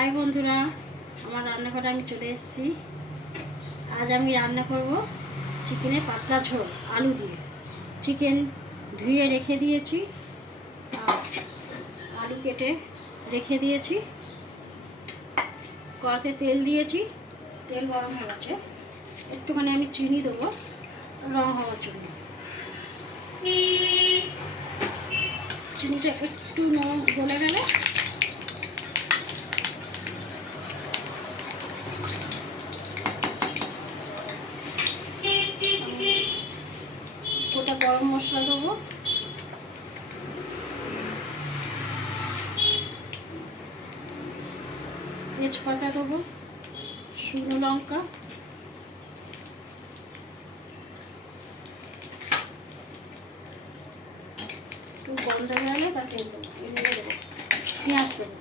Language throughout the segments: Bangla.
হাই বন্ধুরা, আমার রান্নাঘরে আমি চলে এসেছি। আজ আমি রান্না করব চিকেনের পাতলা ঝোল আলু দিয়ে। চিকেন ধুয়ে রেখে দিয়েছি, আলু কেটে রেখে দিয়েছি। কড়াতে তেল দিয়েছি, তেল গরম হয়ে গেছে। একটুখানি আমি চিনি দেবো রং হওয়ার জন্য। চিনিটা একটু গলে গেলে গোটা গরম মশলা দেবো, তেজপাতা দেবো, শুকনো লঙ্কা, একটু গন্ধ গেলে তা তেল দেবো, এগুলো দেবো, পেঁয়াজ দেবো।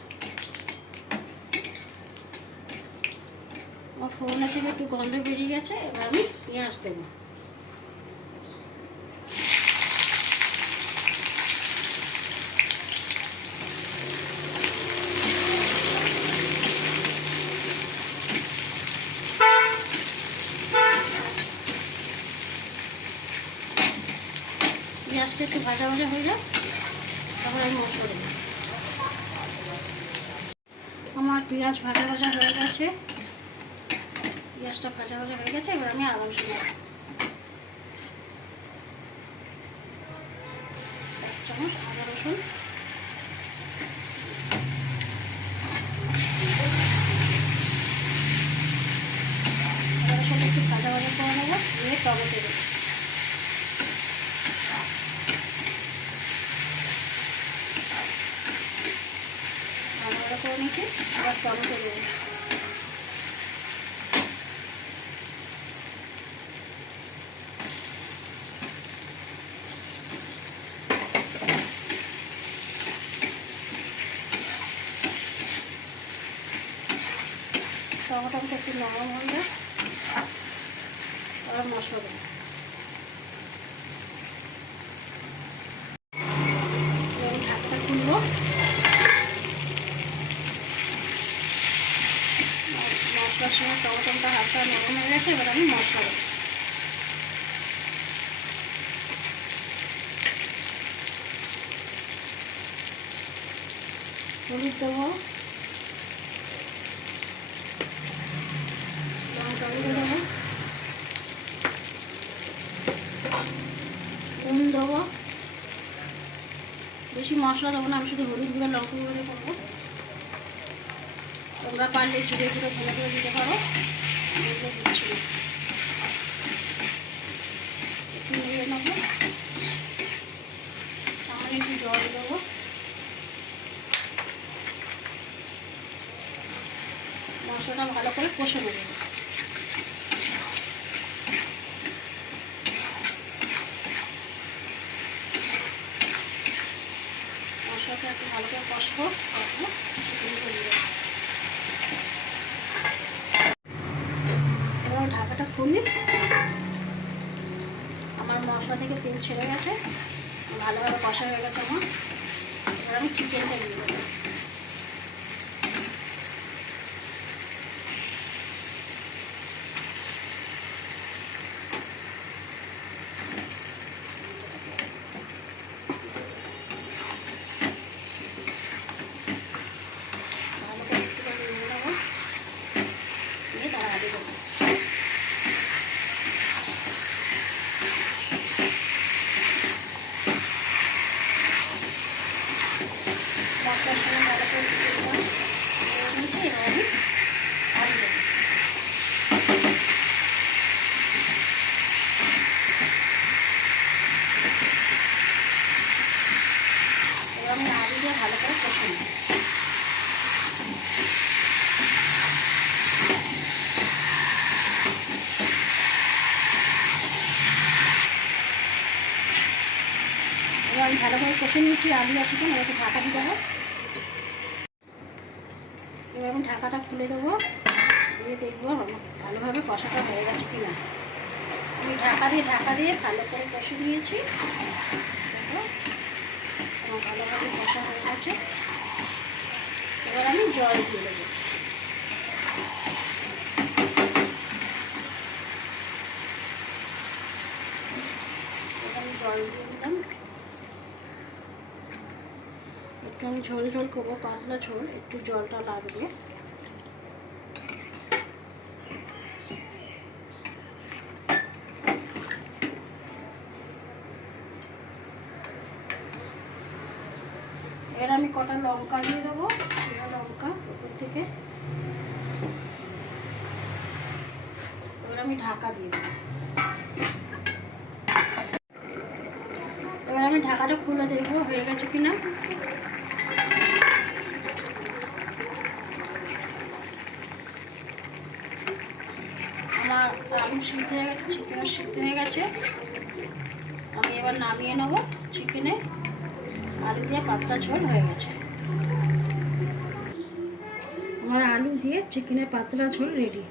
আমার ফোড়না থেকে একটু গন্ধ বেরিয়ে গেছে, এবার আমি পেঁয়াজ দেবো। পেঁয়াজটা একটু ভাজা ভাজা হয়ে যায়, তারপর আমি মশলা দেবো। আমার পেঁয়াজ ভাজা ভাজা হয়ে গেছে, পেঁয়াজটা ভাজা ভাজা হয়ে গেছে। এবার আমি আদা রসুন দেবো, 1 চামচ আদা রসুন। আদা রসুন একটু ভাজা ভাজা করে নেবো, দিয়ে টমেটো দেবো। ভাজা করে নিচ্ছি, আবার টমেটো দেবো। টমেটোটা একটু নরম হয়ে যায়, আবার মশলা দেবো। ঢাকটা খুলবো, মশলার সঙ্গে টমেটোটা হালকা নরম হয়ে গেছে। এবার আমি মশলা দেবো। হলুদ দেবো, লঙ্কা গুঁড়ো দেবো, নুন দেবো। বেশি মশলা দেবো না, আমি শুধু হলুদ গুঁড়ো লঙ্কা গুঁড়ো দিয়ে করবো। তোমরা পারলে জিরে গুঁড়ো ধনে করে দিতে পারো, দিচ্ছি না। একটু নিয়ে নেবো, সামনে একটু জল দেবো। মশলাটা ভালো করে কষে নেবো। মশলাটা একটু ভালো করে কষবো, এবার ঢাকাটা খুলি। আমার মশলা থেকে তেল ছেড়ে গেছে, ভালোভাবে কষা হয়ে গেছে আমার। এবার আমি চিকেনটা দিয়ে দেবো। আমি আলু দিয়ে ভালো করে কষে নেব। এবার আমি ভালো করে কষে নিয়েছি আলু আর চিকেন। এবার ঢাকা দিয়ে দেবো। এবার আমি ঢাকাটা খুলে দেবো, দিয়ে দেখবো ভালোভাবে কষাটা হয়ে গেছে কিনা। আমি ঢাকা দিয়ে ভালো করে কষে নিয়েছি। দেখো আমার ভালোভাবে কষা হয়ে গেছে। এবার আমি জল দিয়ে দেবো। আমি ঝোল ঝোল করবো, পাতলা ঝোল, একটু জলটা লাগবে। এবার আমি কটা লঙ্কা দিয়ে দেবো, লঙ্কা উপর থেকে। এবার আমি ঢাকা দিয়ে দেবো। এবার আমি ঢাকাটা খুলে দেখবো হয়ে গেছে কিনা। আমার আলু সিদ্ধ হয়ে গেছে, চিকেনও সিদ্ধ হয়ে গেছে। আমি এবার নামিয়ে নেব। চিকেনে আলু দিয়ে পাতলা ঝোল হয়ে গেছে। আমার আলু দিয়ে চিকেনের পাতলা ঝোল রেডি।